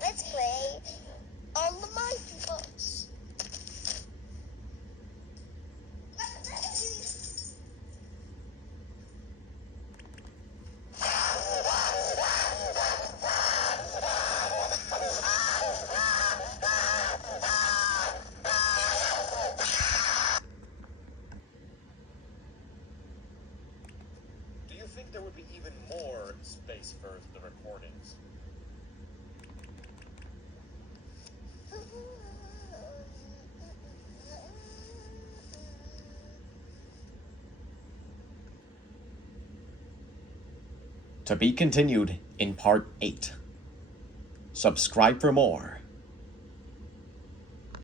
Let's play on the monkey bus. Do you think there would be even more space for the recordings? To be continued in part 8. Subscribe for more.